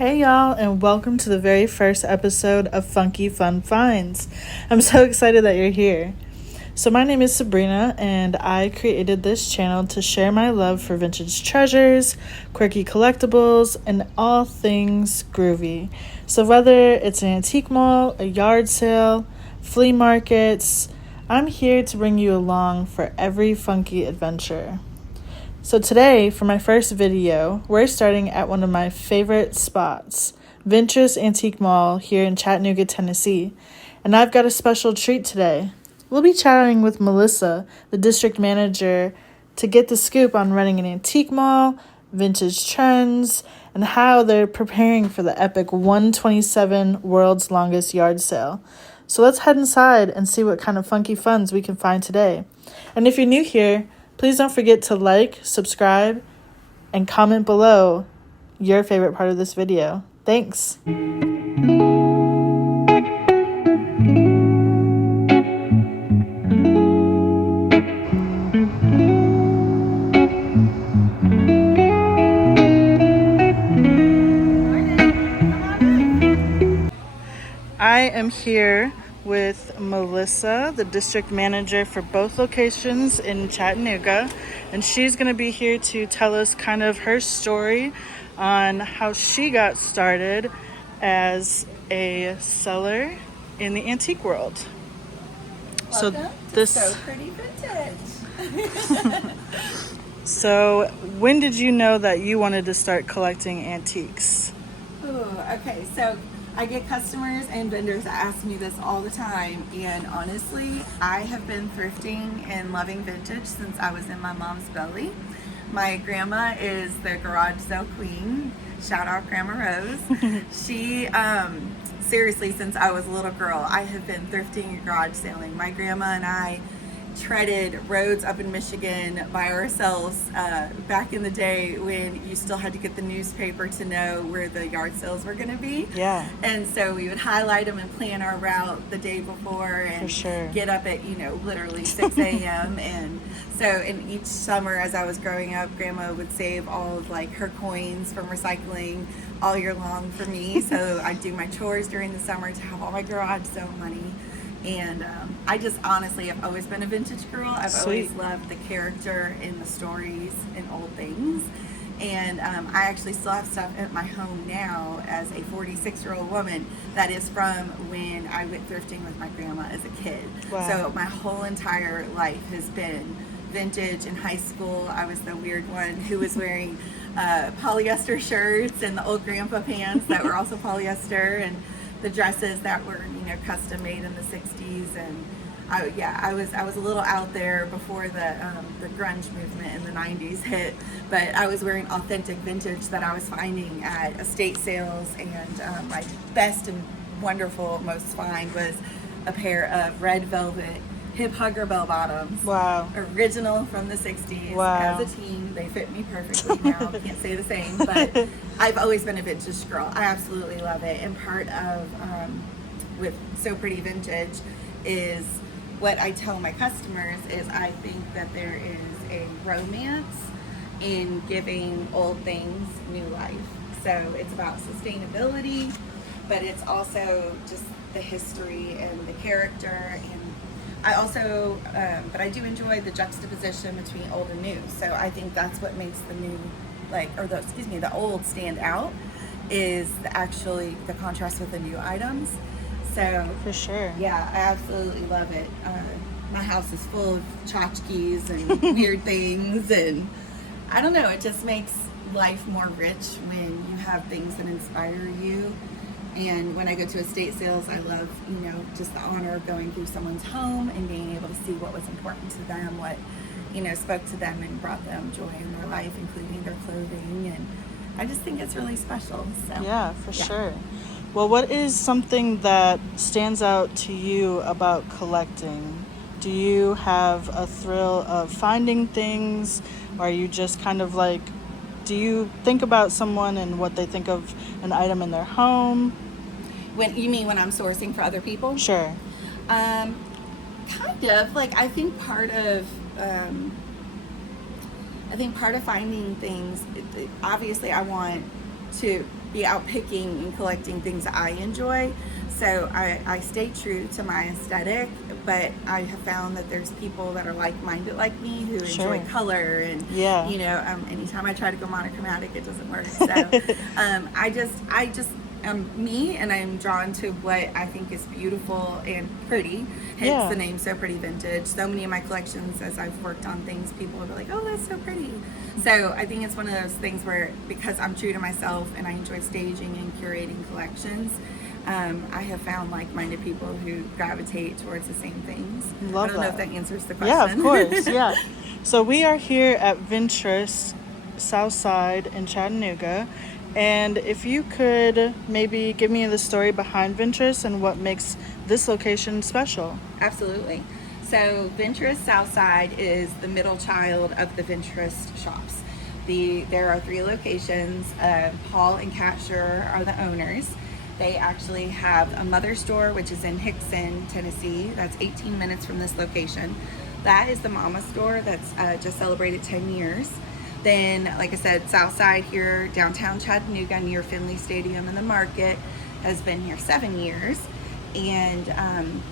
Hey y'all, and welcome to the very first episode of Funky Fun Finds. I'm so excited that you're here. So my name is Sabrina, and I created this channel to share my love for vintage treasures, quirky collectibles, and all things groovy. So whether it's an antique mall, a yard sale, flea markets, I'm here to bring you along for every funky adventure. So today, for my first video, we're starting at one of my favorite spots, Vinterest Antique Mall here in Chattanooga, Tennessee. And I've got a special treat today. We'll be chatting with Melissa, the district manager, to get the scoop on running an antique mall, vintage trends, and how they're preparing for the epic 127 World's Longest Yard Sale. So let's head inside and see what kind of funky funds we can find today. And if you're new here, please don't forget to like, subscribe, and comment below your favorite part of this video. Thanks. I am here with Melissa, the district manager for both locations in Chattanooga, and she's going to be here to tell us kind of her story on how she got started as a seller in the antique world. Welcome to So Pretty Vintage. So when did you know that you wanted to start collecting antiques? Okay, so I get customers and vendors that ask me this all the time, and honestly, I have been thrifting and loving vintage since I was in my mom's belly. My grandma is the garage sale queen. Shout out Grandma Rose. She, seriously, since I was a little girl, I have been thrifting and garage selling. My grandma and I treaded roads up in Michigan by ourselves back in the day when you still had to get the newspaper to know where the yard sales were going to be. Yeah. And so we would highlight them and plan our route the day before and get up at, literally 6 a.m. And so in each summer as I was growing up, Grandma would save all of her coins from recycling all year long for me. So I'd do my chores during the summer to have all my garage sale money. And I just honestly have always been a vintage girl. I've always loved the character and the stories and old things. And I actually still have stuff at my home now as a 46-year-old woman that is from when I went thrifting with my grandma as a kid. Wow. So my whole entire life has been vintage. In high school, I was the weird one who was wearing polyester shirts and the old grandpa pants that were also polyester, and the dresses that were custom made in the 60s. And I was a little out there before the grunge movement in the 90s hit, but I was wearing authentic vintage that I was finding at estate sales. And my best and wonderful, most find was a pair of red velvet hip hugger bell bottoms. Wow. Original from the 60s. Wow. As a teen, they fit me perfectly now. Can't say the same, but I've always been a vintage girl. I absolutely love it. And part of with So Pretty Vintage is what I tell my customers is I think that there is a romance in giving old things new life. So it's about sustainability, but it's also just the history and the character. And I also, but I do enjoy the juxtaposition between old and new. So I think that's what makes the new, the old stand out, is actually the contrast with the new items. So for sure. Yeah, I absolutely love it. My house is full of tchotchkes and weird things, and I don't know, it just makes life more rich when you have things that inspire you. And when I go to estate sales, I love, just the honor of going through someone's home and being able to see what was important to them, what, spoke to them and brought them joy in their life, including their clothing. And I just think it's really special. So yeah, for sure. Well, what is something that stands out to you about collecting? Do you have a thrill of finding things? Or are you just kind of do you think about someone and what they think of an item in their home? When you mean when I'm sourcing for other people? Sure. Kind of. I think part of finding things, obviously I want to be out picking and collecting things that I enjoy. So I stay true to my aesthetic, but I have found that there's people that are like-minded like me who Sure. enjoy color, and Yeah. anytime I try to go monochromatic, it doesn't work. So I just am me, and I'm drawn to what I think is beautiful and pretty. Hence Yeah. the name So Pretty Vintage. So many of my collections, as I've worked on things, people will be like, "Oh, that's so pretty." So I think it's one of those things where, because I'm true to myself and I enjoy staging and curating collections, I have found like-minded people who gravitate towards the same things. Love I don't know if that. that answers the question. Yeah, of course. Yeah. So we are here at Vinterest Southside in Chattanooga. And if you could maybe give me the story behind Vinterest and what makes this location special. Absolutely. So Vinterest Southside is the middle child of the Vinterest shops. There are 3 locations. Paul and Kat Scher are the owners. They actually have a mother store, which is in Hickson, Tennessee. That's 18 minutes from this location. That is the mama store that's just celebrated 10 years. Then, like I said, Southside here, downtown Chattanooga, near Finley Stadium and the market, has been here 7 years. And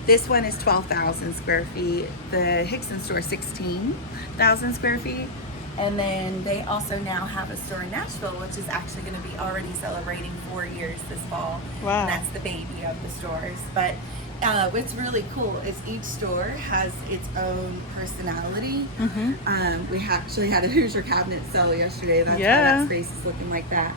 this one is 12,000 square feet. The Hickson store, 16,000 square feet. And then they also now have a store in Nashville, which is actually going to be already celebrating 4 years this fall. Wow. And that's the baby of the stores. But what's really cool is each store has its own personality. We actually had a Hoosier cabinet sell yesterday. That's why that space is looking like that.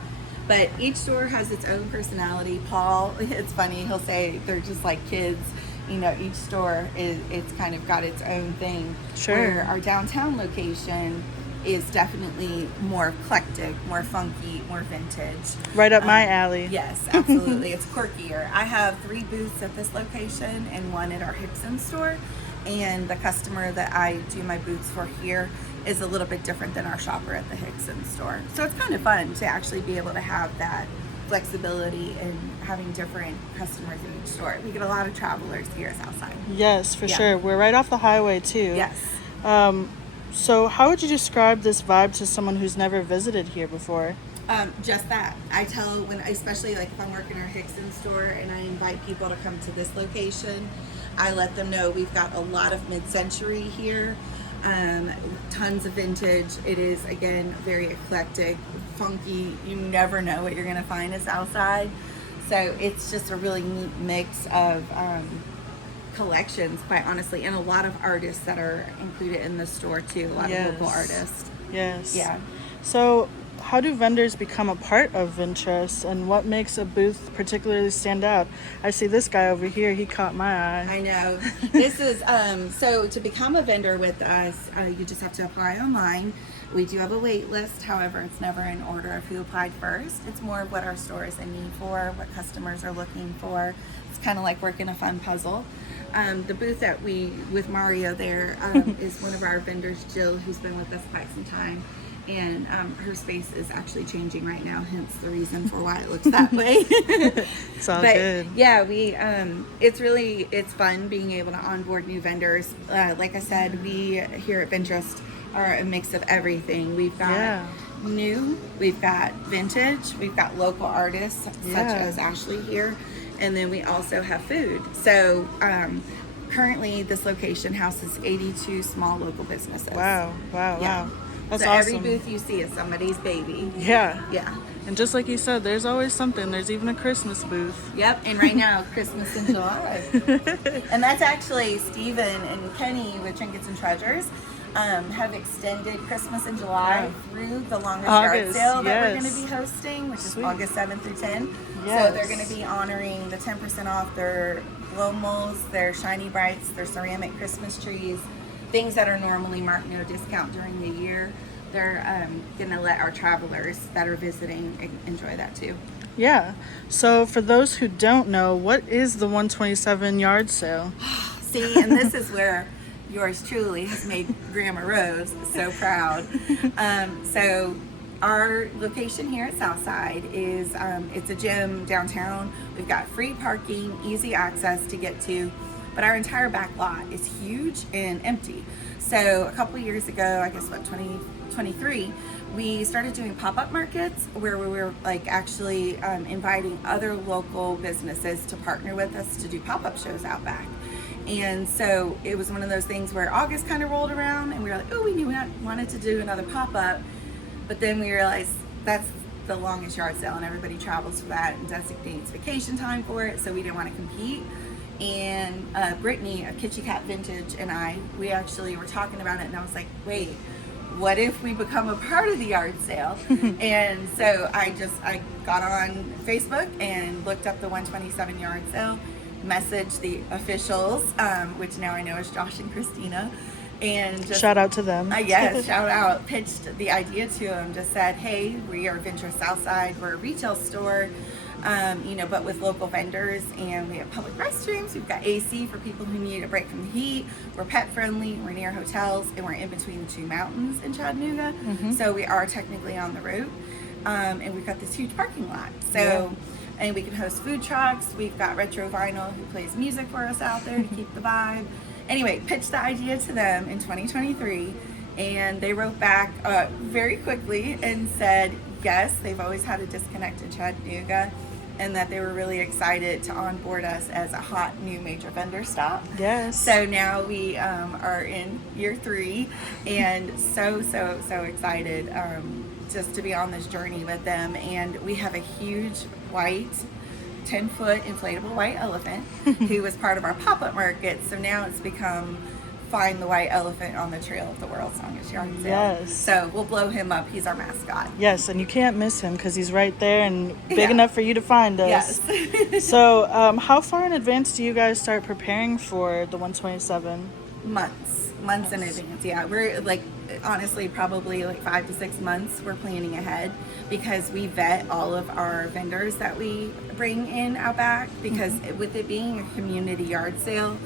But each store has its own personality. Paul, it's funny, he'll say they're just like kids. Each store it's kind of got its own thing. Sure. Where our downtown location is definitely more eclectic, more funky, more vintage. Right up my alley. Yes, absolutely. It's quirkier. I have 3 booths at this location and 1 at our Hickson store. And the customer that I do my booths for here is a little bit different than our shopper at the Hickson store. So it's kind of fun to actually be able to have that flexibility and having different customers in each store. We get a lot of travelers here at Southside. Yes, for sure. We're right off the highway too. Yes. So how would you describe this vibe to someone who's never visited here before? Just that. I tell especially like if I'm working our Hickson store and I invite people to come to this location, I let them know we've got a lot of mid-century here, tons of vintage. It is, again, very eclectic, funky. You never know what you're going to find at Southside. So it's just a really neat mix of collections, quite honestly, and a lot of artists that are included in the store too. A lot of local artists. Yes. Yeah. So how do vendors become a part of Vinterest, and what makes a booth particularly stand out? I see this guy over here, he caught my eye. I know. This is so to become a vendor with us, you just have to apply online. We do have a wait list. However, it's never in order of who applied first. It's more of what our store is in need for, what customers are looking for. It's kind of like working a fun puzzle. The booth that with Mario there is one of our vendors, Jill, who's been with us quite some time. And her space is actually changing right now, hence the reason for why it looks that way. It's all good. Yeah, it's fun being able to onboard new vendors. Like I said, we here at Vinterest are a mix of everything. We've got new, we've got vintage, we've got local artists such as Ashley here, and then we also have food. So currently this location houses 82 small local businesses. Wow. That's so awesome. Every booth you see is somebody's baby. Yeah. And just like you said, there's always something. There's even a Christmas booth. Yep, and right now, Christmas in July. And that's actually Stephen and Kenny with Trinkets and Treasures have extended Christmas in July through the longest yard sale that we're going to be hosting, which is August 7th through 10th. So they're going to be honoring the 10% off their glow molds, their shiny brights, their ceramic Christmas trees, things that are normally marked no discount during the year. They're going to let our travelers that are visiting enjoy that too. Yeah. So for those who don't know, what is the 127 yard sale? See, and this is where yours truly has made Grandma Rose so proud. So our location here at Southside is, it's a gym downtown. We've got free parking, easy access to get to, but our entire back lot is huge and empty. So a couple of years ago, I guess 2023, we started doing pop-up markets where we were like actually inviting other local businesses to partner with us to do pop-up shows out back. And so it was one of those things where August kind of rolled around and we were like, oh, we wanted to do another pop-up. But then we realized that's the longest yard sale and everybody travels for that and designates vacation time for it. So we didn't want to compete. And Brittany of Kitschy Cat Vintage and we actually were talking about it, and I was like, wait, what if we become a part of the yard sale? And so I got on Facebook and looked up the 127 yard sale, messaged the officials, which now I know is Josh and Christina, and just, shout out to them. Yes, shout out. Pitched the idea to them. Just said, hey, we are Vinterest Southside. We're a retail store, but with local vendors, and we have public restrooms. We've got AC for people who need a break from the heat. We're pet friendly. We're near hotels, and we're in between the two mountains in Chattanooga. So we are technically on the road, and we've got this huge parking lot. So. And we can host food trucks. We've got Retro Vinyl who plays music for us out there to keep the vibe. Anyway, pitched the idea to them in 2023, and they wrote back very quickly and said yes, they've always had a disconnect in Chattanooga, and that they were really excited to onboard us as a hot new major vendor stop. Yes. So now we are in year 3, and so excited just to be on this journey with them. And we have a huge white 10-foot inflatable white elephant who was part of our pop-up market. So now it's become Find the White Elephant on the Trail of the World's Longest Yard Sale. Yes. So we'll blow him up. He's our mascot. Yes, and you can't miss him because he's right there and big enough for you to find us. Yes. So how far in advance do you guys start preparing for the 127? Months in advance. Yeah, we're like, honestly, probably like 5 to 6 months we're planning ahead, because we vet all of our vendors that we bring in out back, because with it being a community yard sale,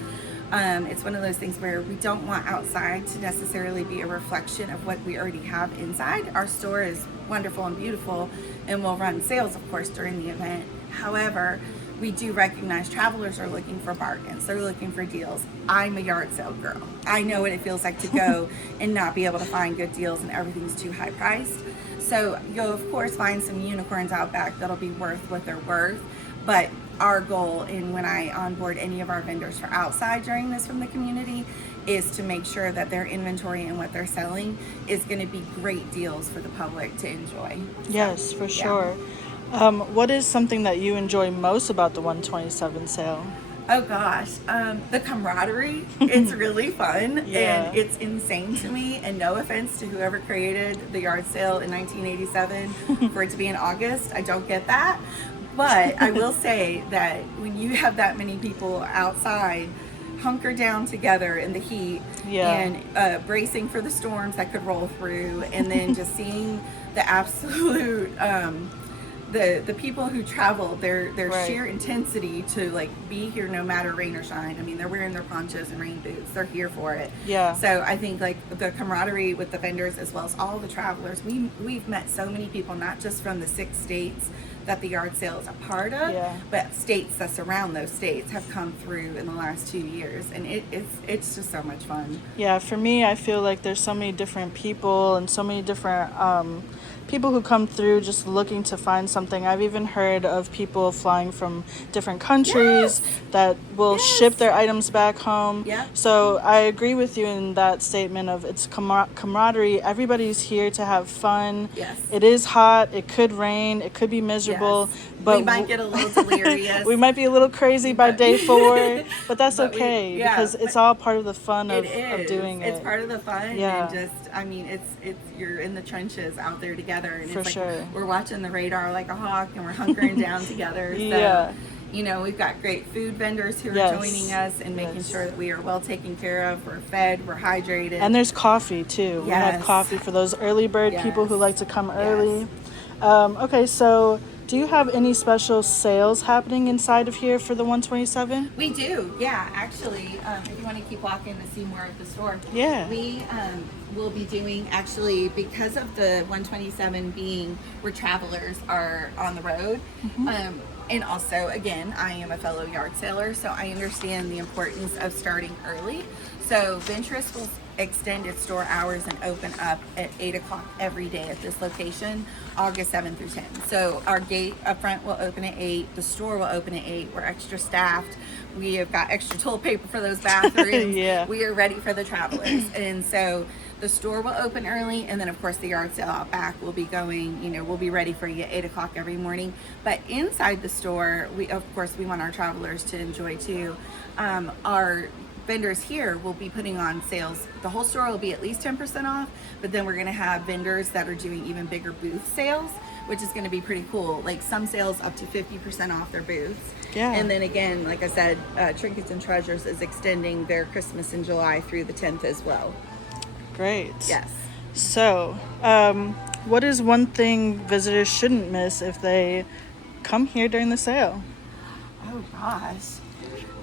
it's one of those things where we don't want outside to necessarily be a reflection of what we already have inside. Our store is wonderful and beautiful, and we'll run sales, of course, during the event. However, we do recognize travelers are looking for bargains. They're looking for deals. I'm a yard sale girl. I know what it feels like to go and not be able to find good deals and everything's too high priced. So you'll, of course, find some unicorns out back that'll be worth what they're worth. But our goal, and when I onboard any of our vendors for outside during this from the community, is to make sure that their inventory and what they're selling is going to be great deals for the public to enjoy. Yes, for sure. What is something that you enjoy most about the 127 sale? Oh gosh, the camaraderie. It's really fun, and it's insane to me. And no offense to whoever created the yard sale in 1987 for it to be in August. I don't get that. But I will say that when you have that many people outside hunker down together in the heat and bracing for the storms that could roll through, and then just seeing the absolute the people who travel, their sheer intensity to like be here no matter rain or shine. I mean, they're wearing their ponchos and rain boots. They're here for it. Yeah. So I think like the camaraderie with the vendors as well as all the travelers. We've met so many people, not just from the 6 states that the yard sale is a part of, but states that surround those states have come through in the last 2 years, and it's just so much fun. Yeah, for me, I feel like there's so many different people and so many different people who come through just looking to find something. I've even heard of people flying from different countries that will ship their items back home. So I agree with you in that statement of it's camaraderie. Everybody's here to have fun. It is hot. It could rain. It could be miserable. But we might get a little delirious. We might be a little crazy by day 4, but that's okay because it's all part of the fun of doing it. It's part of the fun. And just, I mean, it's you're in the trenches out there together. And it's like we're watching the radar like a hawk, and we're hunkering down together. So, you know, we've got great food vendors who are joining us and making sure that we are well taken care of. We're fed, we're hydrated. And there's coffee too. We have coffee for those early bird people who like to come early. Okay, so do you have any special sales happening inside of here for the 127? We do, actually. If you want to keep walking to see more of the store. We will be doing, actually, because of the 127 being where travelers are on the road. And also, again, I am a fellow yard sailor, so I understand the importance of starting early. So Vinterest will extended store hours and open up at 8 o'clock every day at this location, August 7th through 10th. So our gate up front will open at 8. The store will open at 8. We're extra staffed. We have got extra toilet paper for those bathrooms. Yeah. We are ready for the travelers. And so the store will open early, and then of course the yard sale out back will be going, we'll be ready for you at 8 o'clock every morning. But inside the store, we want our travelers to enjoy too. Our vendors here will be putting on sales. The whole store will be at least 10% off, but then we're going to have vendors that are doing even bigger booth sales, which is going to be pretty cool. Like some sales up to 50% off their booths. Yeah. And then again, like I said, Trinkets and Treasures is extending their Christmas in July through the 10th as well. Great. Yes. So, what is one thing visitors shouldn't miss if they come here during the sale? Oh gosh.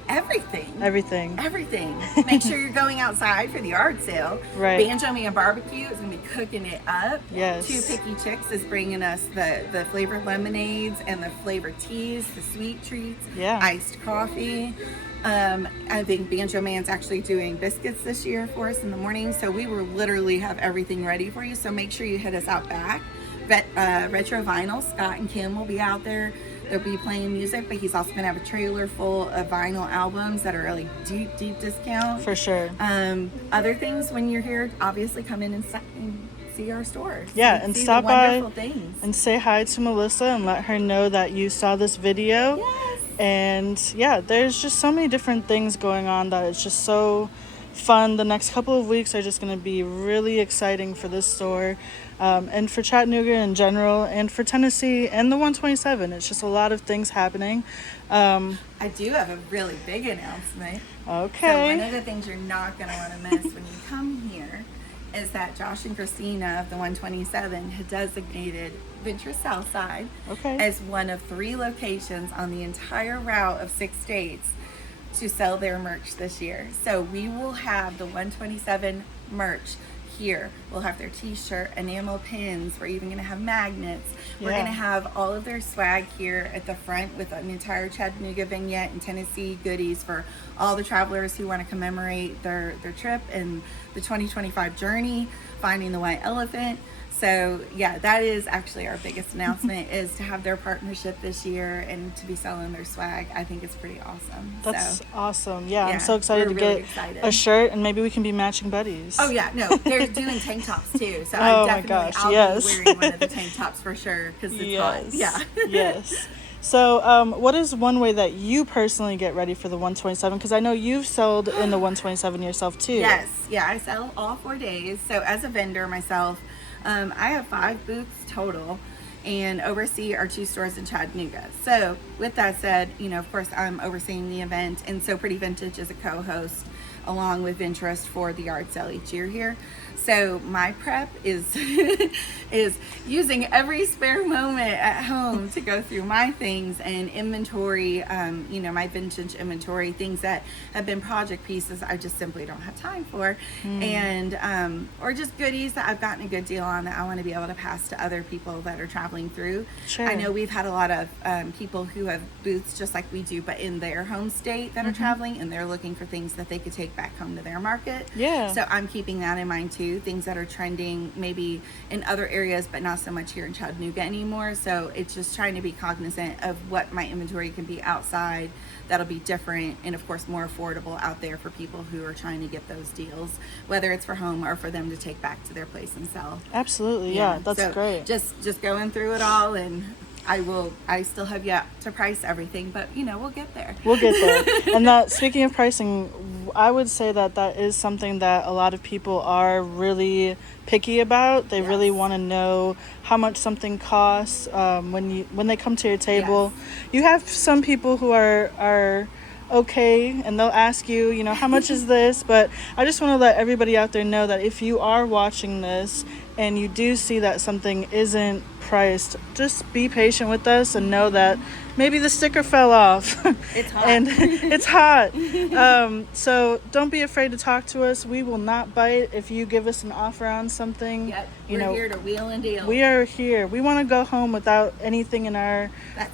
Everything. Make sure you're going outside for the yard sale. Right. Banjo Man Barbecue is going to be cooking it up. Yes. Two Picky Chicks is bringing us the flavored lemonades and the flavored teas, the sweet treats, iced coffee. I think Banjo Man's actually doing biscuits this year for us in the morning. So we will literally have everything ready for you. So make sure you hit us out back. Retro Vinyl, Scott and Kim will be out there. They'll be playing music, but he's also going to have a trailer full of vinyl albums that are really deep discount. For sure. Other things when you're here, obviously come in and see our stores. Yeah, and stop by things. And say hi to Melissa and let her know that you saw this video. Yes. And yeah, there's just so many different things going on that it's just so fun. The next couple of weeks are just going to be really exciting for this store, and for Chattanooga in general, and for Tennessee and the 127. It's just a lot of things happening. I do have a really big announcement. Okay. So one of the things you're not going to want to miss when you come here is that Josh and Christina of the 127 had designated Vinterest Southside as one of 3 locations on the entire route of 6 states to sell their merch this year. So we will have the 127 merch here. We'll have their t-shirt, enamel pins. We're even going to have magnets. We're going to have all of their swag here at the front with an entire Chattanooga vignette and Tennessee goodies for all the travelers who want to commemorate their trip and the 2025 journey, finding the white elephant. So yeah, that is actually our biggest announcement is to have their partnership this year and to be selling their swag. I think it's pretty awesome. That's awesome. Yeah, I'm so excited to get a shirt, and maybe we can be matching buddies. Oh yeah, no, they're doing tank tops too. So I'll be wearing one of the tank tops for sure because it's hot. Yeah. Yes. So, what is one way that you personally get ready for the 127? Because I know you've sold in the 127 yourself too. Yes. Yeah, I sell all 4 days. So as a vendor myself, I have 5 booths total and oversee our 2 stores in Chattanooga. So with that said, of course I'm overseeing the event, and So Pretty Vintage is a co-host along with Vinterest for the yard sale each year here. So my prep is is using every spare moment at home to go through my things and inventory, my vintage inventory, things that have been project pieces I just simply don't have time for, and or just goodies that I've gotten a good deal on that I want to be able to pass to other people that are traveling through. Sure. I know we've had a lot of people who have booths just like we do, but in their home state that are traveling, and they're looking for things that they could take back home to their market. Yeah. So I'm keeping that in mind too. Things that are trending maybe in other areas, but not so much here in Chattanooga anymore. So it's just trying to be cognizant of what my inventory can be outside that'll be different and of course more affordable out there for people who are trying to get those deals, whether it's for home or for them to take back to their place and sell. Absolutely. Yeah, that's so great. Just going through it all, and I still have yet to price everything, but we'll get there. We'll get there. And that, speaking of pricing, I would say that is something that a lot of people are really picky about. They really want to know how much something costs when they come to your table. You have some people who are okay, and they'll ask you, how much is this? But I just want to let everybody out there know that if you are watching this and you do see that something isn't priced, just be patient with us and know that maybe the sticker fell off. It's hot. And it's hot. So don't be afraid to talk to us. We will not bite if you give us an offer on something. Yep. We're here to wheel and deal. We are here. We want to go home without anything in our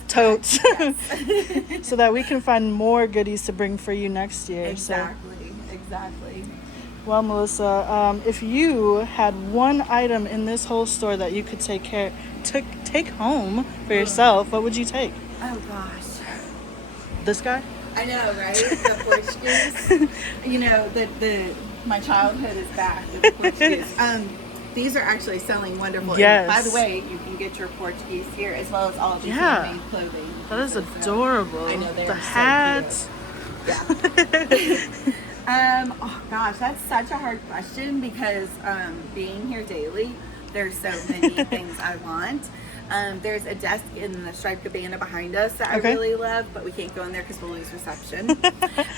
totes. Yes. So that we can find more goodies to bring for you next year. Exactly. Well, Melissa, if you had one item in this whole store that you could take home for yourself, what would you take? Oh gosh. This guy? I know, right? The Portuguese. You know, the my childhood is back with the Portuguese. These are actually selling wonderful. Yes. And by the way, you can get your Portuguese here as well as all of these Yeah. handmade clothing. That is So, adorable. I know, they the are so hats. Yeah. Oh gosh, that's such a hard question because being here daily, there's so many things I want. There's a desk in the striped cabana behind us that I really love, but we can't go in there because we'll lose reception.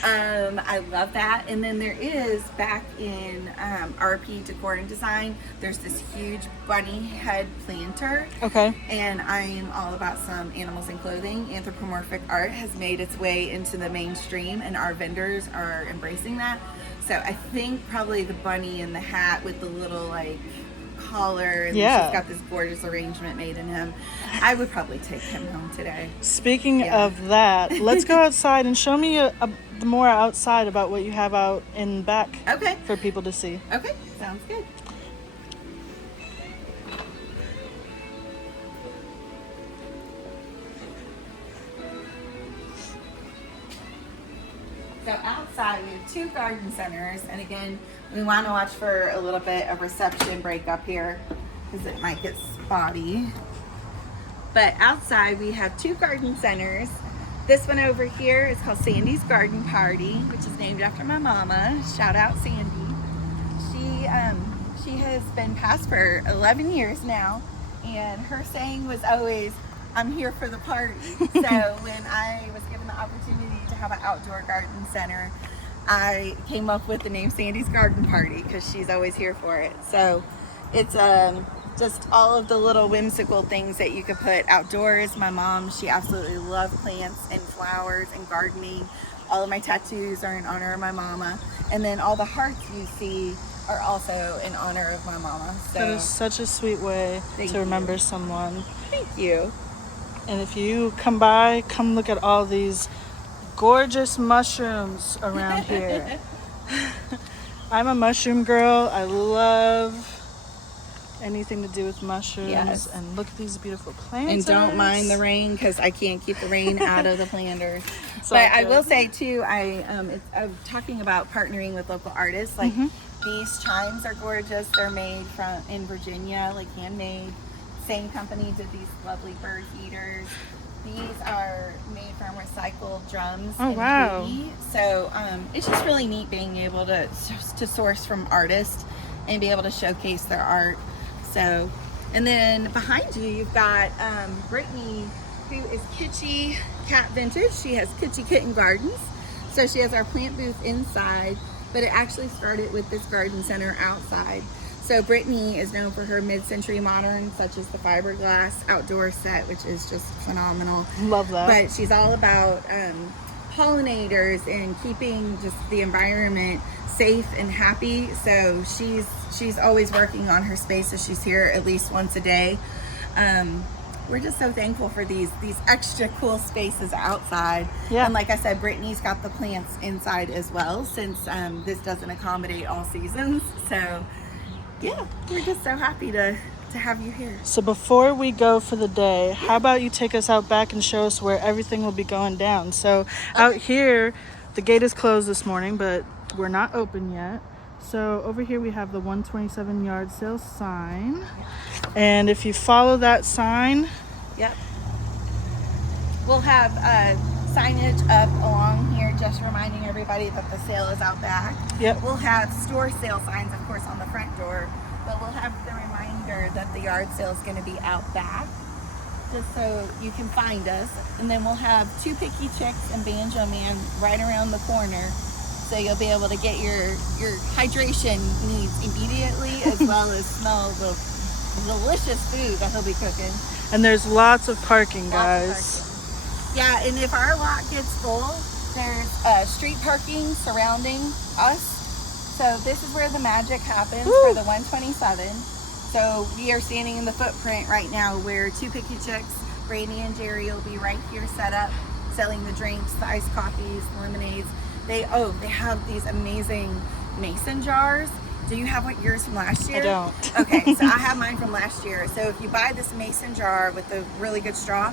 I love that. And then there is back in RP Decor and Design, there's this huge bunny head planter. Okay. And I am all about some animals and clothing. Anthropomorphic art has made its way into the mainstream, and our vendors are embracing that. So I think probably the bunny in the hat with the little like collar, and she's got this gorgeous arrangement made in him. I would probably take him home today. Speaking of that, let's go outside and show me more outside about what you have out in back. Okay. For people to see. Okay, sounds good. So outside we have two garden centers, and again, we want to watch for a little bit of reception break up here because it might get spotty. But outside we have two garden centers. This one over here is called Sandy's Garden Party, which is named after my mama. Shout out Sandy. She has been past for 11 years now, and her saying was always, "I'm here for the party." So when I was given the opportunity to have an outdoor garden center, I came up with the name Sandy's Garden Party because she's always here for it. So it's just all of the little whimsical things that you could put outdoors. My mom, she absolutely loved plants and flowers and gardening. All of my tattoos are in honor of my mama. And then all the hearts you see are also in honor of my mama. So that is such a sweet way to remember someone. Thank you. And if you come by, come look at all these gorgeous mushrooms around here. I'm a mushroom girl. I love anything to do with mushrooms. Yes. And look at these beautiful plants. And don't mind the rain because I can't keep the rain out of the planters. But I will say too, I'm talking about partnering with local artists. Like these chimes are gorgeous. They're made in Virginia, like handmade. Same company did these lovely bird feeders. These are made from recycled drums. Oh, wow. Woody. So it's just really neat being able to source from artists and be able to showcase their art. So, and then behind you, you've got Brittany, who is Kitschy Cat Vintage. She has Kitschy Kitten Gardens. So she has our plant booth inside, but it actually started with this garden center outside. So Brittany is known for her mid-century modern, such as the fiberglass outdoor set, which is just phenomenal. Love that. But she's all about pollinators and keeping just the environment safe and happy. So she's always working on her spaces. She's here at least once a day. We're just so thankful for these extra cool spaces outside. Yeah. And like I said, Brittany's got the plants inside as well, since this doesn't accommodate all seasons. So yeah, we're just so happy to have you here. So before we go for the day, how about you take us out back and show us where everything will be going down? So out here, the gate is closed this morning, but we're not open yet. So over here we have the 127 yard sale sign. And if you follow that sign, we'll have signage up along here just reminding everybody that the sale is out back. We'll have store sale signs, of course, on the front door, but we'll have the reminder that the yard sale is going to be out back, just so you can find us. And then we'll have Two Picky Chicks and Banjo Man right around the corner, so you'll be able to get your hydration needs immediately, as well as smell the delicious food that he'll be cooking. And there's lots of parking, guys. Yeah, and if our lot gets full, there's street parking surrounding us. So this is where the magic happens for the 127. So we are standing in the footprint right now where Two Picky Chicks, Brady and Jerry, will be right here set up, selling the drinks, the iced coffees, the lemonades. They have these amazing mason jars. Do you have yours from last year? I don't. Okay, so I have mine from last year. So if you buy this mason jar with a really good straw,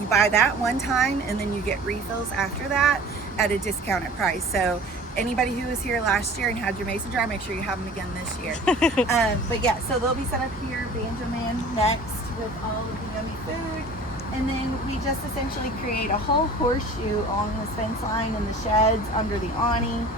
you buy that one time and then you get refills after that at a discounted price. So anybody who was here last year and had your mason jar, make sure you have them again this year. But yeah, so they'll be set up here, Banjo Man next with all of the yummy food. And then we just essentially create a whole horseshoe along this fence line in the sheds under the awning.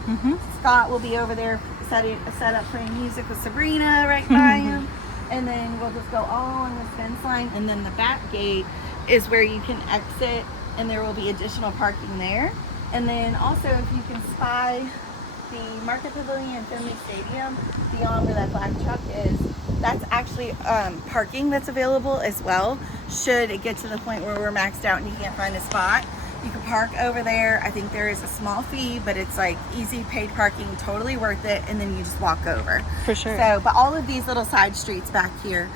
Scott will be over there set up playing music with Sabrina right by him. And then we'll just go all along this fence line. And then the back gate is where you can exit, and there will be additional parking there. And then also, if you can spy the Market Pavilion and Finley Stadium beyond where that black truck is, that's actually parking that's available as well. Should it get to the point where we're maxed out and you can't find a spot, you can park over there. I think there is a small fee, but it's like easy paid parking, totally worth it, and then you just walk over. For sure. So, but all of these little side streets back here,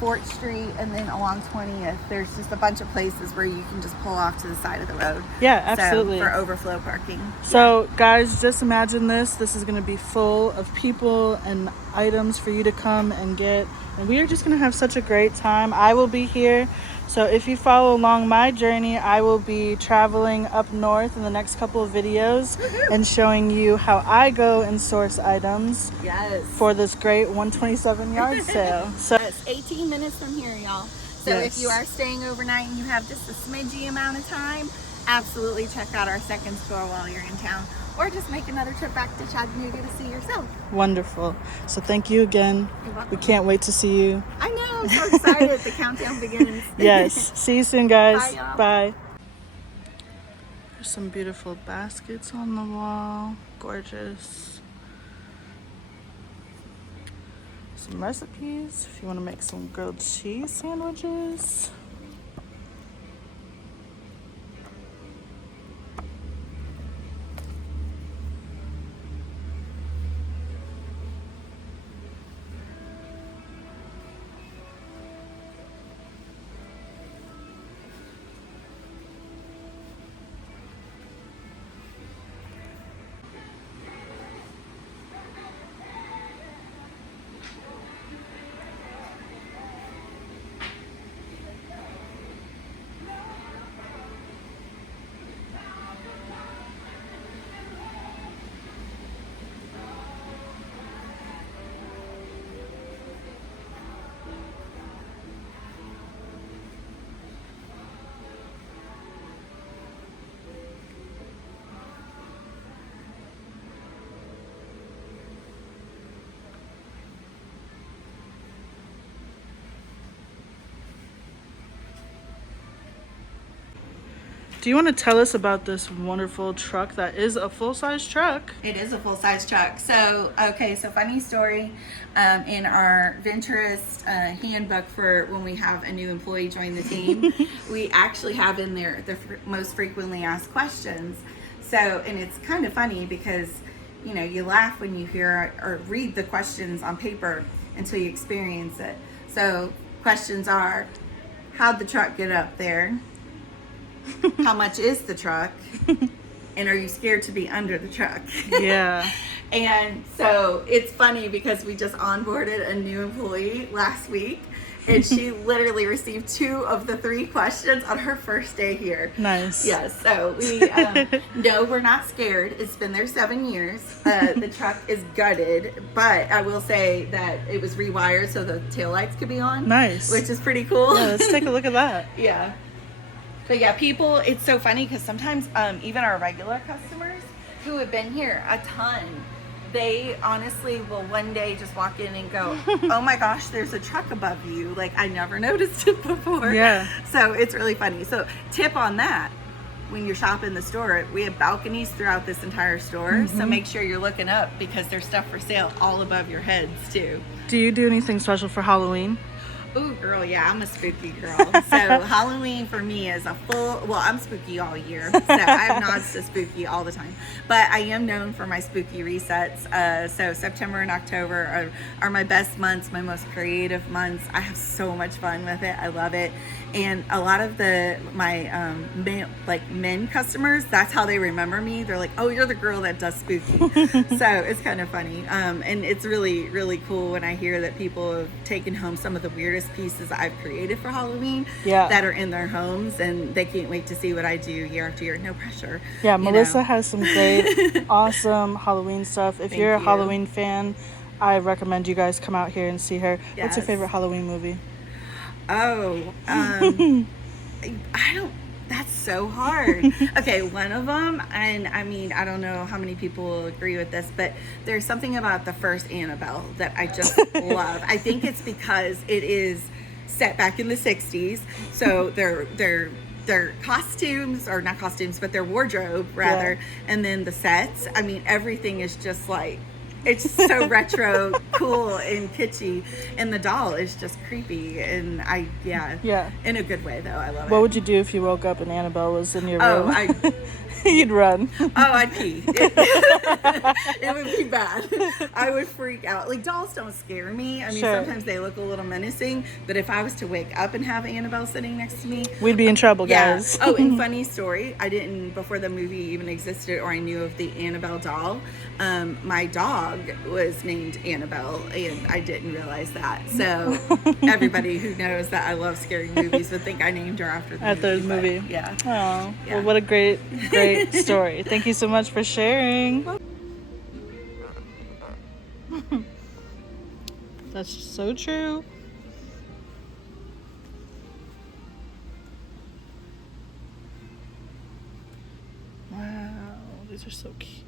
Fort Street and then along 20th, there's just a bunch of places where you can just pull off to the side of the road. Yeah, absolutely. So, for overflow parking. So guys, just imagine this. This is going to be full of people and items for you to come and get. And we are just going to have such a great time. I will be here. So if you follow along my journey, I will be traveling up north in the next couple of videos and showing you how I go and source items for this great 127 yard sale. So it's 18 minutes from here, y'all. So if you are staying overnight and you have just a smidgy amount of time, absolutely check out our second store while you're in town, or just make another trip back to Chattanooga to see yourself. Wonderful. So thank you again. You're welcome. We can't wait to see you. I know. I'm so excited. The countdown begins. Yes. See you soon, guys. Bye, y'all. Bye. There's some beautiful baskets on the wall. Gorgeous. Some recipes if you want to make some grilled cheese sandwiches. Do you want to tell us about this wonderful truck that is a full-size truck? It is a full-size truck. So, okay, so funny story. In our Vinterest handbook for when we have a new employee join the team, we actually have in there the most frequently asked questions. So, and it's kind of funny because, you know, you laugh when you hear or read the questions on paper until you experience it. So, questions are, how'd the truck get up there? How much is the truck? And are you scared to be under the truck? Yeah. And so it's funny because we just onboarded a new employee last week, and she literally received 2 of the 3 questions on her first day here. Nice. Yes. So we no, we're not scared. It's been there 7 years. The truck is gutted, but I will say that it was rewired so the taillights could be on. Nice. Which is pretty cool. Yeah, let's take a look at that. Yeah. But yeah, people, it's so funny because sometimes even our regular customers who have been here a ton, they honestly will one day just walk in and go, oh my gosh, there's a truck above you. Like, I never noticed it before. Yeah. So it's really funny. So tip on that, when you're shopping the store, we have balconies throughout this entire store. So make sure you're looking up because there's stuff for sale all above your heads too. Do you do anything special for Halloween? Ooh, girl, yeah, I'm a spooky girl. So Halloween for me is a full. Well, I'm spooky all year, so I have nods to spooky all the time. But I am known for my spooky resets. So September and October are my best months, my most creative months. I have so much fun with it. I love it, and a lot of my men customers, that's how they remember me. They're like, "Oh, you're the girl that does spooky." So it's kind of funny, and it's really cool when I hear that people have taken home some of the weirdest pieces I've created for Halloween that are in their homes, and they can't wait to see what I do year after year. No pressure. Yeah, Melissa has some great, awesome Halloween stuff. If you're a Halloween fan, I recommend you guys come out here and see her. Yes. What's your favorite Halloween movie? Oh, I don't. That's so hard. Okay, one of them, and I mean, I don't know how many people will agree with this, but there's something about the first Annabelle that I just love. I think it's because it is set back in the 60s, so their costumes, or not costumes, but their wardrobe rather, and then the sets. I mean, everything is just like, it's so retro, cool, and kitschy, and the doll is just creepy, and in a good way though. I love it. What would you do if you woke up and Annabelle was in your room? Oh, You'd run. Oh, I'd pee. It would be bad. I would freak out. Like, dolls don't scare me. I mean, sometimes they look a little menacing, but if I was to wake up and have Annabelle sitting next to me, we'd be in trouble, guys. Oh, and funny story, I didn't, before the movie even existed or I knew of the Annabelle doll, my dog was named Annabelle, and I didn't realize that. So everybody who knows that I love scary movies would think I named her after the movie. Yeah. Oh, well, what a great story. Thank you so much for sharing. That's so true. Wow, these are so cute.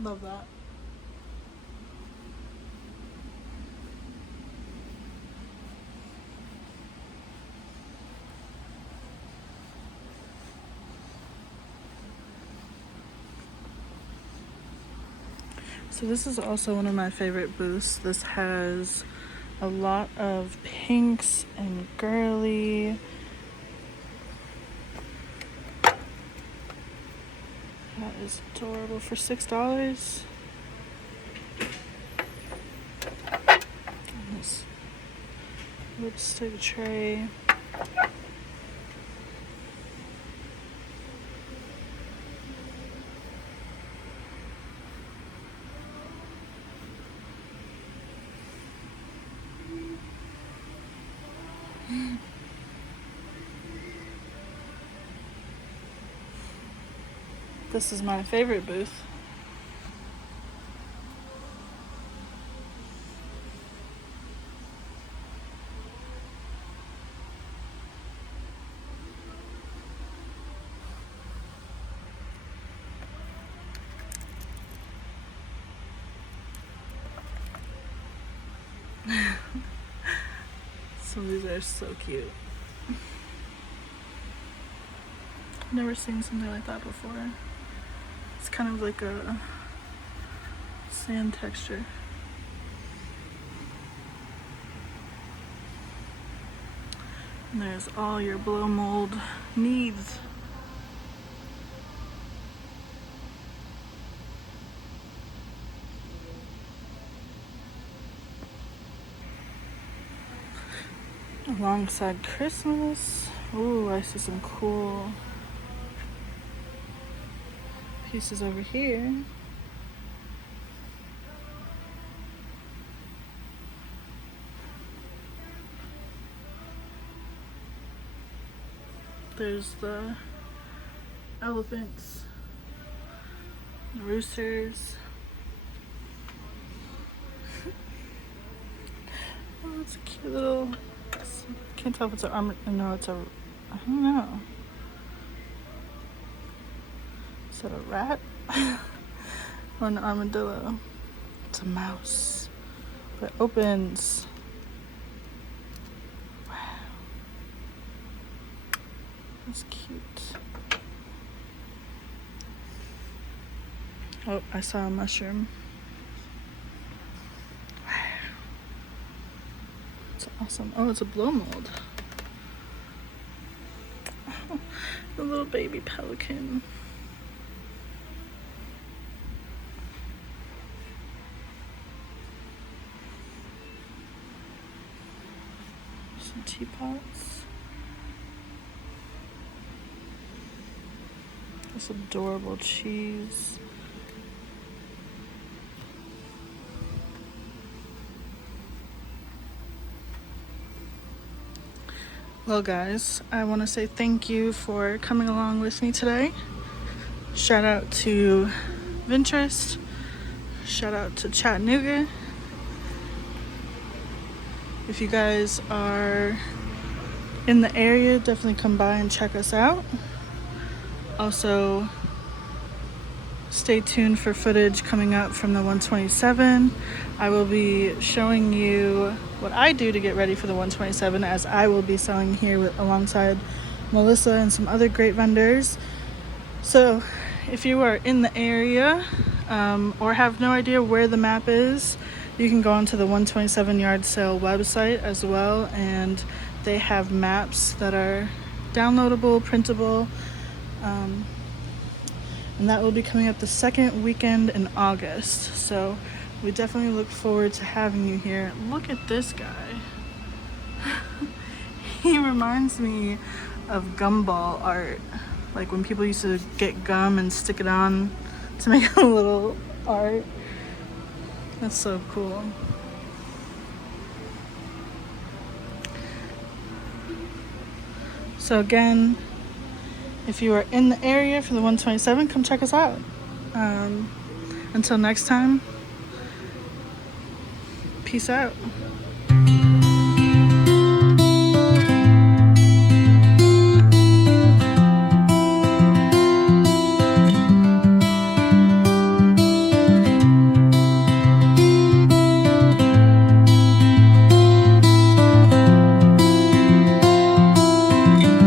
Love that. So this is also one of my favorite booths. This has a lot of pinks and girly. That is adorable for $6. And this lipstick tray. This is my favorite booth. Some of these are so cute. I've never seen something like that before. It's kind of like a sand texture. And there's all your blow mold needs. Alongside Christmas. Ooh, I see some cool pieces over here. There's the elephants, the roosters. Oh, it's a cute little. Can't tell if it's an no, it's a. I don't know. Is that a rat or an armadillo? It's a mouse. But it opens. Wow, that's cute. Oh, I saw a mushroom. Awesome. Oh, it's a blow mold. Oh, the little baby pelican. Some teapots. This adorable cheese. Well, guys, I want to say thank you for coming along with me today. Shout out to Vinterest. Shout out to Chattanooga. If you guys are in the area, definitely come by and check us out. Also, stay tuned for footage coming up from the 127. I will be showing you what I do to get ready for the 127, as I will be selling here alongside Melissa and some other great vendors. So if you are in the area or have no idea where the map is, you can go onto the 127 yard sale website as well, and they have maps that are downloadable, printable, and that will be coming up the second weekend in August. So we definitely look forward to having you here. Look at this guy. He reminds me of gumball art, like when people used to get gum and stick it on to make a little art. That's so cool. So again, if you are in the area for the 127, come check us out. Until next time, peace out.